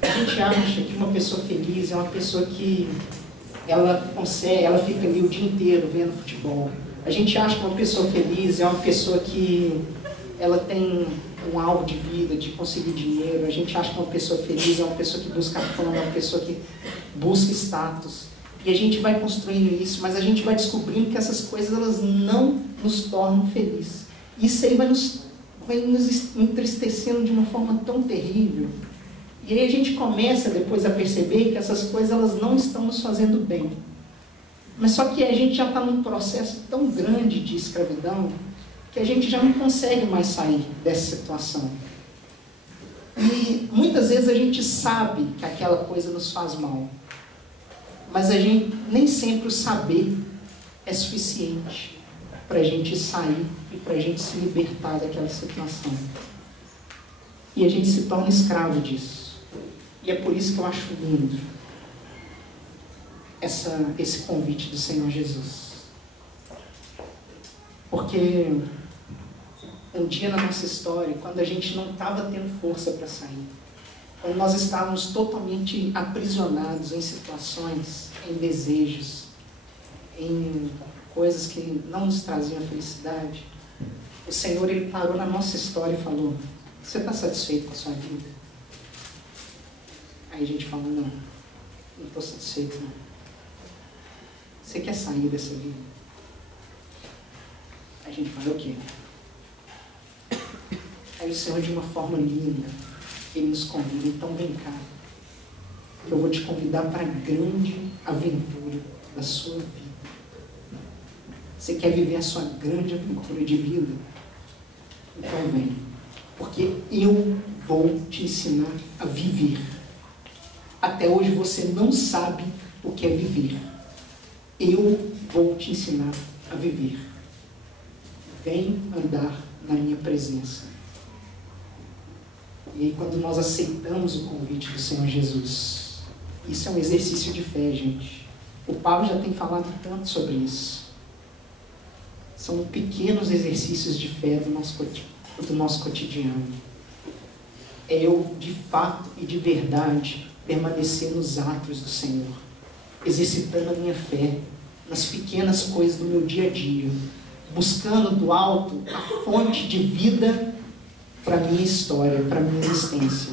A gente acha que uma pessoa feliz é uma pessoa que ela fica ali o dia inteiro vendo futebol. A gente acha que uma pessoa feliz é uma pessoa que ela tem um alvo de vida, de conseguir dinheiro. A gente acha que uma pessoa feliz é uma pessoa que busca fama, é uma pessoa que busca status. E a gente vai construindo isso, mas a gente vai descobrindo que essas coisas elas não nos tornam felizes. Isso aí vai nos entristecendo de uma forma tão terrível. E aí a gente começa depois a perceber que essas coisas elas não estão nos fazendo bem. Mas só que a gente já está num processo tão grande de escravidão que a gente já não consegue mais sair dessa situação. E muitas vezes a gente sabe que aquela coisa nos faz mal. Mas a gente, nem sempre o saber é suficiente para a gente sair e para a gente se libertar daquela situação. E a gente se torna escravo disso. E é por isso que eu acho lindo esse convite do Senhor Jesus. Porque um dia na nossa história, quando a gente não estava tendo força para sair, quando nós estávamos totalmente aprisionados em situações, em desejos, em coisas que não nos traziam felicidade, o Senhor ele parou na nossa história e falou: você está satisfeito com a sua vida? Aí a gente fala: não estou satisfeito não. Você quer sair dessa vida? Aí a gente fala: o quê? Aí o Senhor, de uma forma linda, Ele nos convida: então vem cá, eu vou te convidar para a grande aventura da sua vida. Você quer viver a sua grande aventura de vida? Então vem, porque eu vou te ensinar a viver. Até hoje você não sabe o que é viver. Eu vou te ensinar a viver. Vem andar na minha presença. E aí, quando nós aceitamos o convite do Senhor Jesus, isso é um exercício de fé, gente. O Paulo já tem falado tanto sobre isso. São pequenos exercícios de fé do nosso cotidiano. É eu, de fato e de verdade, permanecer nos atos do Senhor, exercitando a minha fé nas pequenas coisas do meu dia a dia, buscando do alto a fonte de vida para a minha história, para a minha existência.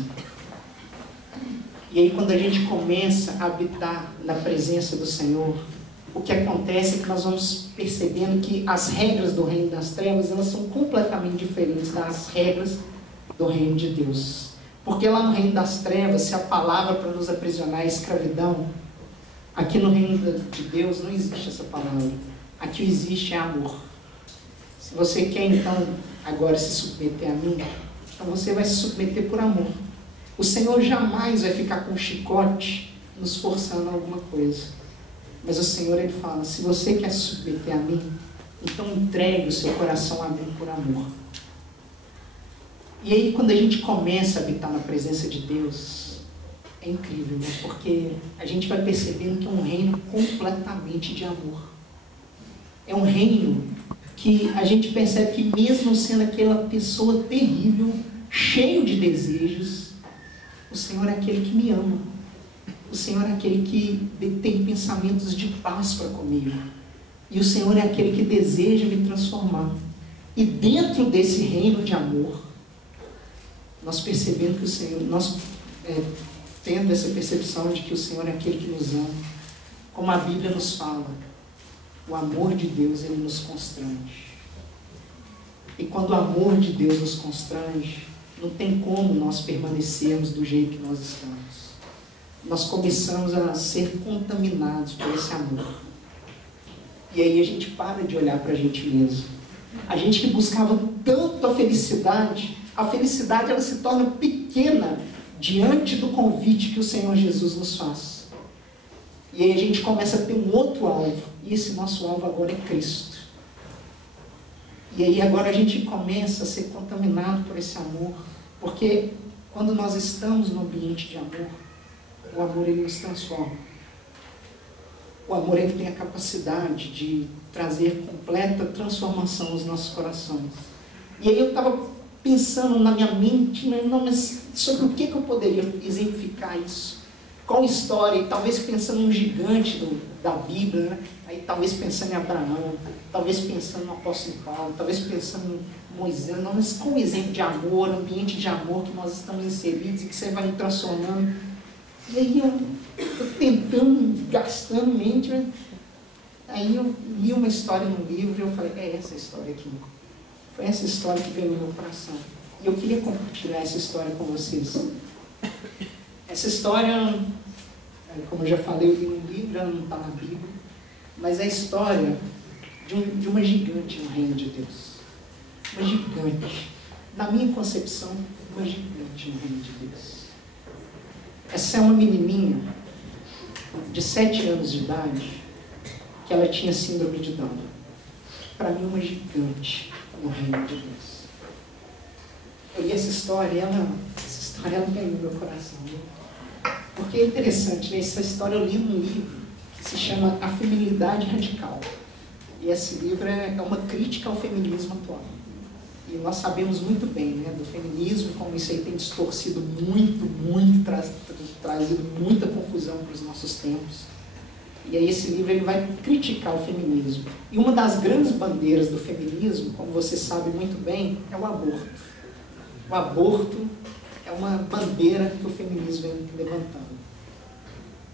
E aí, quando a gente começa a habitar na presença do Senhor, o que acontece é que nós vamos percebendo que as regras do reino das trevas, elas são completamente diferentes das regras do reino de Deus. Porque lá no reino das trevas, se a palavra para nos aprisionar é escravidão, aqui no reino de Deus não existe essa palavra. Aqui existe é amor. Se você quer então agora se submeter a mim, então você vai se submeter por amor. O Senhor jamais vai ficar com um chicote nos forçando a alguma coisa. Mas o Senhor ele fala: se você quer se submeter a mim, então entregue o seu coração a mim por amor. E aí, quando a gente começa a habitar na presença de Deus, é incrível, né? Porque a gente vai percebendo que é um reino completamente de amor. É um reino que a gente percebe que, mesmo sendo aquela pessoa terrível, cheio de desejos, o Senhor é aquele que me ama. O Senhor é aquele que tem pensamentos de paz para comigo. E o Senhor é aquele que deseja me transformar. E dentro desse reino de amor, nós percebendo que o Senhor, tendo essa percepção de que o Senhor é aquele que nos ama, como a Bíblia nos fala, o amor de Deus, ele nos constrange. E quando o amor de Deus nos constrange, não tem como nós permanecermos do jeito que nós estamos. Nós começamos a ser contaminados por esse amor. E aí a gente para de olhar para a gente mesmo. A gente que buscava tanto a felicidade ela se torna pequena diante do convite que o Senhor Jesus nos faz. E aí a gente começa a ter um outro alvo. E esse nosso alvo agora é Cristo. E aí agora a gente começa a ser contaminado por esse amor. Porque quando nós estamos no ambiente de amor, o amor ele nos transforma. O amor ele tem a capacidade de trazer completa transformação nos nossos corações. E aí eu estava pensando na minha mente, mas sobre o que eu poderia exemplificar isso? Qual história? E talvez pensando num gigante da Bíblia, né? Aí talvez pensando em Abraão, talvez pensando no apóstolo Paulo, talvez pensando em Moisés, mas qual o exemplo de amor, ambiente de amor que nós estamos inseridos e que você vai me transformando? E aí eu tentando, gastando mente, né? Aí eu li uma história num livro e eu falei, é essa história aqui. Foi essa história que veio no meu coração. E eu queria compartilhar essa história com vocês. Essa história, como eu já falei, eu li num livro, ela não está na Bíblia, mas é a história de uma gigante no reino de Deus. Uma gigante. Na minha concepção, uma gigante no reino de Deus. Essa é uma menininha de 7 anos de idade que ela tinha síndrome de Down. Para mim, uma gigante no reino de Deus. Eu li essa história ela ganhou meu coração. Porque é interessante, né? Essa história eu li num livro que se chama A Feminilidade Radical. E esse livro é uma crítica ao feminismo atual. E nós sabemos muito bem, né, do feminismo, como isso aí tem distorcido muito, trazido muita confusão para os nossos tempos. E aí esse livro ele vai criticar o feminismo. E uma das grandes bandeiras do feminismo, como você sabe muito bem, é o aborto. O aborto é uma bandeira que o feminismo vem levantando.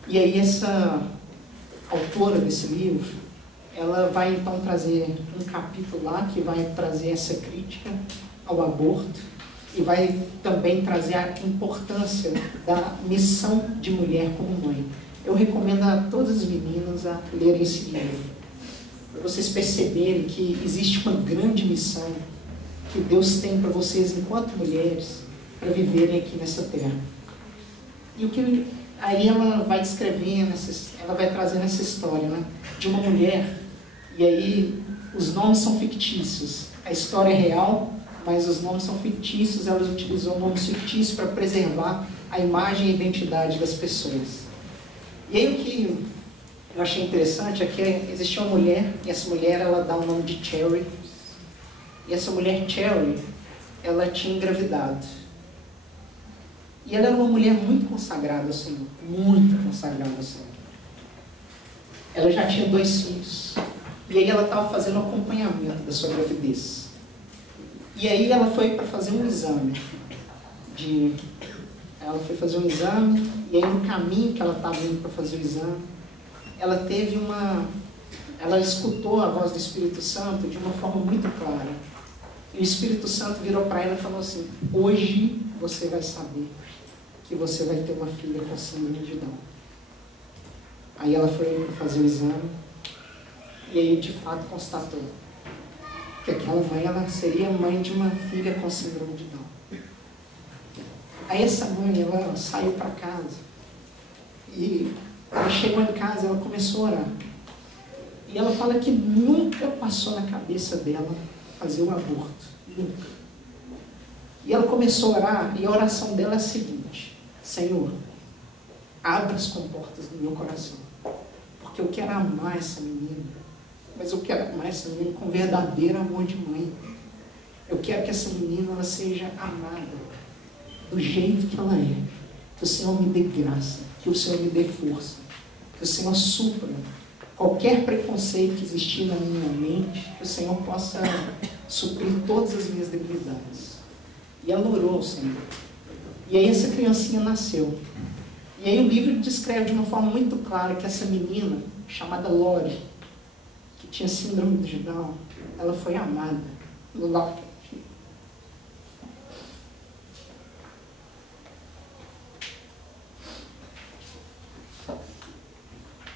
E aí essa autora desse livro, ela vai então trazer um capítulo lá que vai trazer essa crítica ao aborto e vai também trazer a importância da missão de mulher como mãe. Eu recomendo a todas as meninas a lerem esse livro, para vocês perceberem que existe uma grande missão que Deus tem para vocês enquanto mulheres, para viverem aqui nessa terra. E o que aí ela vai descrevendo, ela vai trazendo essa história, né, de uma mulher. E aí, os nomes são fictícios. A história é real, mas os nomes são fictícios. Ela utilizou nomes fictícios para preservar a imagem e a identidade das pessoas. E aí, o que eu achei interessante é que existia uma mulher, e essa mulher, ela dá o nome de Cherry. E essa mulher, Cherry, ela tinha engravidado. E ela era uma mulher muito consagrada ao Senhor. Muito consagrada ao Senhor. Ela já tinha 2 filhos. E aí ela estava fazendo o acompanhamento da sua gravidez. E aí ela foi para fazer um exame. Ela foi fazer um exame, e aí no caminho que ela estava indo para fazer o exame, ela escutou a voz do Espírito Santo de uma forma muito clara. E o Espírito Santo virou para ela e falou assim, hoje você vai saber que você vai ter uma filha com síndrome de Down. Aí ela foi fazer o exame, e aí de fato constatou que aquela mãe, ela seria mãe de uma filha com síndrome de Down. Aí essa mãe, ela saiu para casa, e ela chegou em casa, ela começou a orar. E ela fala que nunca passou na cabeça dela fazer o aborto, nunca. E ela começou a orar, e a oração dela é a seguinte: Senhor, abra as comportas do meu coração, porque eu quero amar essa menina, mas eu quero amar essa menina com verdadeiro amor de mãe. Eu quero que essa menina ela seja amada do jeito que ela é. Que o Senhor me dê graça, que o Senhor me dê força, que o Senhor supra qualquer preconceito que existir na minha mente, que o Senhor possa suprir todas as minhas debilidades. E ela orou ao Senhor. E aí essa criancinha nasceu. E aí o livro descreve de uma forma muito clara que essa menina, chamada Lori, que tinha síndrome de Down, ela foi amada no lar.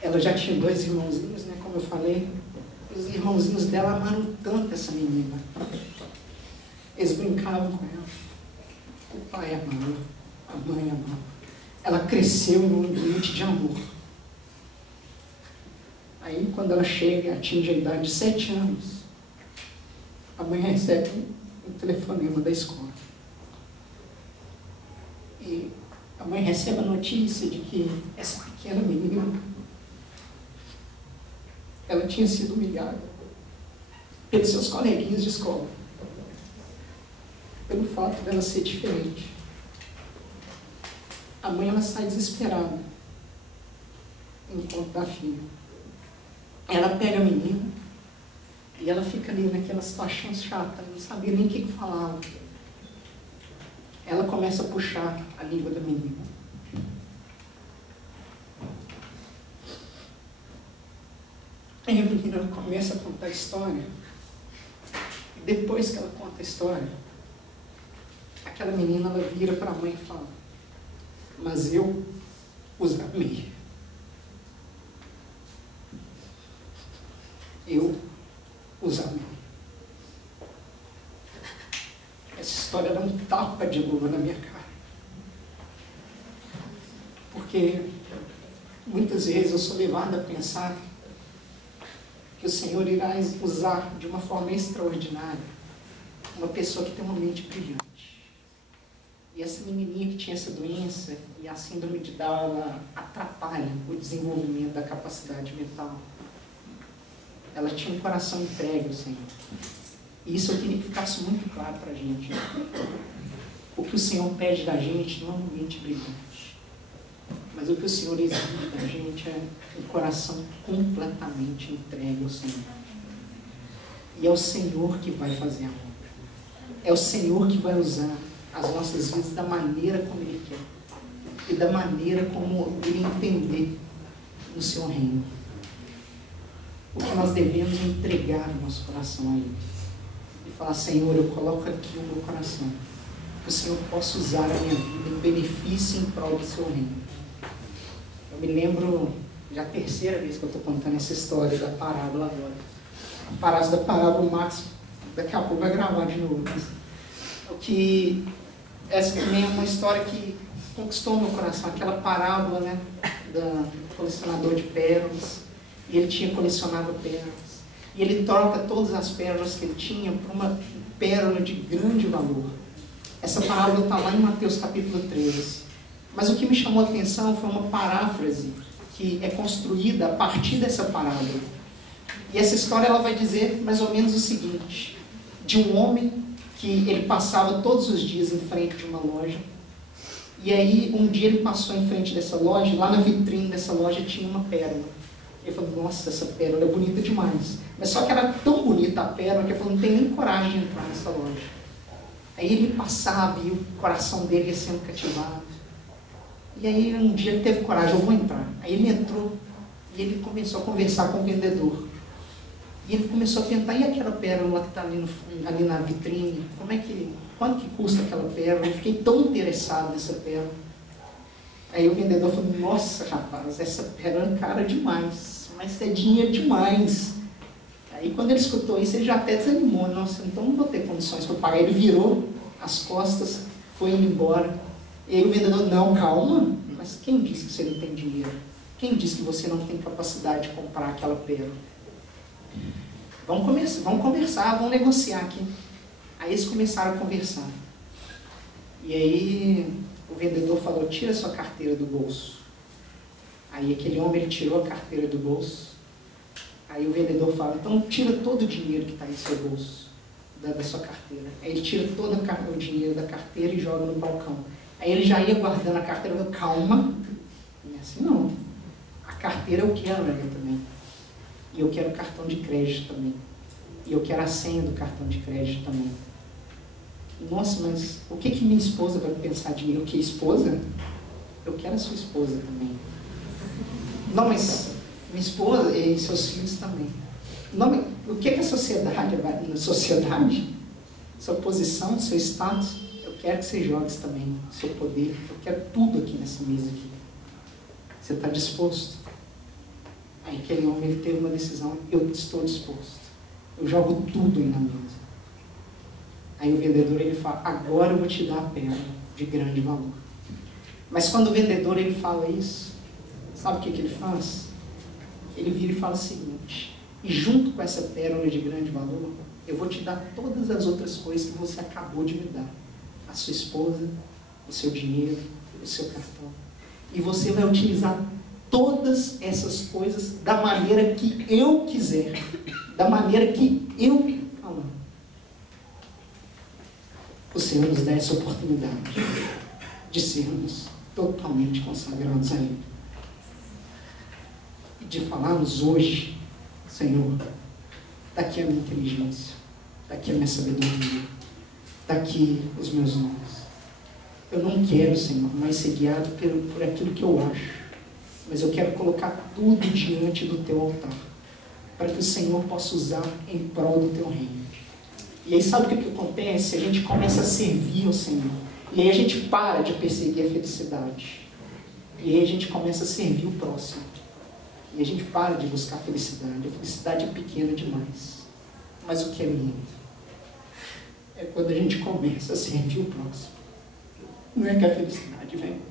Ela já tinha 2 irmãozinhos, né, como eu falei. Os irmãozinhos dela amaram tanto essa menina. Eles brincavam com ela. O pai amava, a mãe amava. Ela cresceu num ambiente de amor. Aí, quando ela chega, atinge a idade de 7 anos, a mãe recebe um telefonema da escola. E a mãe recebe a notícia de que essa pequena menina, ela tinha sido humilhada pelos seus coleguinhas de escola, pelo fato dela ser diferente. A mãe, ela sai desesperada em encontro da filha. Ela pega a menina e ela fica ali naquela situação chata, não sabia nem o que falava. Ela começa a puxar a língua da menina. Aí a menina começa a contar a história. E depois que ela conta a história, aquela menina, ela vira para a mãe e fala: mas eu os amei. Eu os amei. Essa história dá um tapa de luva na minha cara. Porque muitas vezes eu sou levado a pensar que o Senhor irá usar de uma forma extraordinária uma pessoa que tem uma mente brilhante. E essa menininha que tinha essa doença e a síndrome de Down, ela atrapalha o desenvolvimento da capacidade mental. Ela tinha um coração entregue ao Senhor. E isso eu queria que ficasse muito claro para a gente. O que o Senhor pede da gente não é uma mente brilhante, mas o que o Senhor exige da gente é um coração completamente entregue ao Senhor. E é o Senhor que vai fazer a obra. É o Senhor que vai usar as nossas vidas da maneira como Ele quer e da maneira como Ele entender no seu reino. O que nós devemos é entregar o nosso coração a Ele e falar: Senhor, eu coloco aqui o meu coração, que o Senhor possa usar a minha vida em benefício e em prol do seu reino. Eu me lembro, já a 3ª vez que eu estou contando essa história da parábola agora. A parábola da parábola, o Max daqui a pouco vai gravar de novo. O que essa também é uma história que conquistou o meu coração, aquela parábola, né, do colecionador de pérolas. E ele colecionava pérolas. E ele troca todas as pérolas que ele tinha por uma pérola de grande valor. Essa parábola está lá em Mateus capítulo 13. Mas o que me chamou a atenção foi uma paráfrase que é construída a partir dessa parábola. E essa história, ela vai dizer mais ou menos o seguinte: de um homem que ele passava todos os dias em frente de uma loja. E aí, um dia ele passou em frente dessa loja, lá na vitrine dessa loja tinha uma pérola. Ele falou: nossa, essa pérola é bonita demais. Mas só que era tão bonita a pérola que ele falou: não tem nem coragem de entrar nessa loja. Aí ele passava e o coração dele ia sendo cativado. E aí um dia ele teve coragem: eu vou entrar. Aí ele entrou e ele começou a conversar com o vendedor. E ele começou a tentar: e aquela pérola que está ali na vitrine? Quanto que custa aquela pérola? Eu fiquei tão interessado nessa pérola. Aí o vendedor falou: nossa, rapaz, essa pérola é cara demais, mas é dinheiro demais. Aí quando ele escutou isso, ele já até desanimou: nossa, então não vou ter condições para pagar. Ele virou as costas, foi indo embora. E aí o vendedor: não, calma, mas quem disse que você não tem dinheiro? Quem disse que você não tem capacidade de comprar aquela pérola? Vamos conversar, vamos negociar aqui. Aí eles começaram a conversar. E aí o vendedor falou: tira sua carteira do bolso. Aí aquele homem, ele tirou a carteira do bolso. Aí o vendedor fala: então tira todo o dinheiro que está aí no seu bolso, da sua carteira. Aí ele tira todo o dinheiro da carteira e joga no balcão. Aí ele já ia guardando a carteira, eu falei, calma, não é assim não. A carteira eu quero ali também. E eu quero o cartão de crédito também. E eu quero a senha do cartão de crédito também. Nossa, mas o que minha esposa vai pensar de mim? O que, esposa? Eu quero a sua esposa também. Não, mas minha esposa e seus filhos também. Não, mas o que a sociedade vai... Na sociedade? Sua posição, seu status? Eu quero que você jogue também. Seu poder. Eu quero tudo aqui nessa mesa aqui. Você está disposto? Aí aquele homem, ele teve uma decisão. Eu estou disposto. Eu jogo tudo aí na mesa. Aí o vendedor, ele fala, agora eu vou te dar a pérola de grande valor. Mas quando o vendedor, ele fala isso, sabe o que ele faz? Ele vira e fala o seguinte, e junto com essa pérola de grande valor, eu vou te dar todas as outras coisas que você acabou de me dar. A sua esposa, o seu dinheiro, o seu cartão. E você vai utilizar todas essas coisas da maneira que eu quiser. Da maneira que eu falar. O Senhor nos dá essa oportunidade de sermos totalmente consagrados a Ele. E de falarmos hoje, Senhor, está aqui a minha inteligência, está aqui a minha sabedoria, está aqui os meus nomes. Eu não quero, Senhor, mais ser guiado por aquilo que eu acho, mas eu quero colocar tudo diante do Teu altar, para que o Senhor possa usar em prol do Teu reino. E aí sabe o que acontece? A gente começa a servir ao Senhor. E aí a gente para de perseguir a felicidade. E aí a gente começa a servir o próximo. E a gente para de buscar a felicidade. A felicidade é pequena demais. Mas o que é lindo é quando a gente começa a servir o próximo. Não é que a felicidade vem.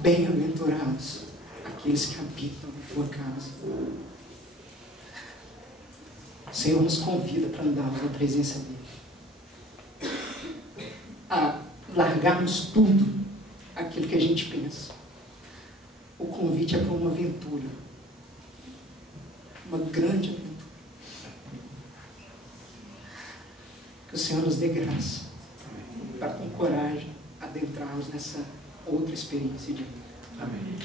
Bem-aventurados aqueles que habitam na tua casa. O Senhor nos convida para andarmos na presença dEle. A largarmos tudo aquilo que a gente pensa. O convite é para uma aventura. Uma grande aventura. Que o Senhor nos dê graça para com coragem adentrarmos nessa outra experiência de vida. Amém.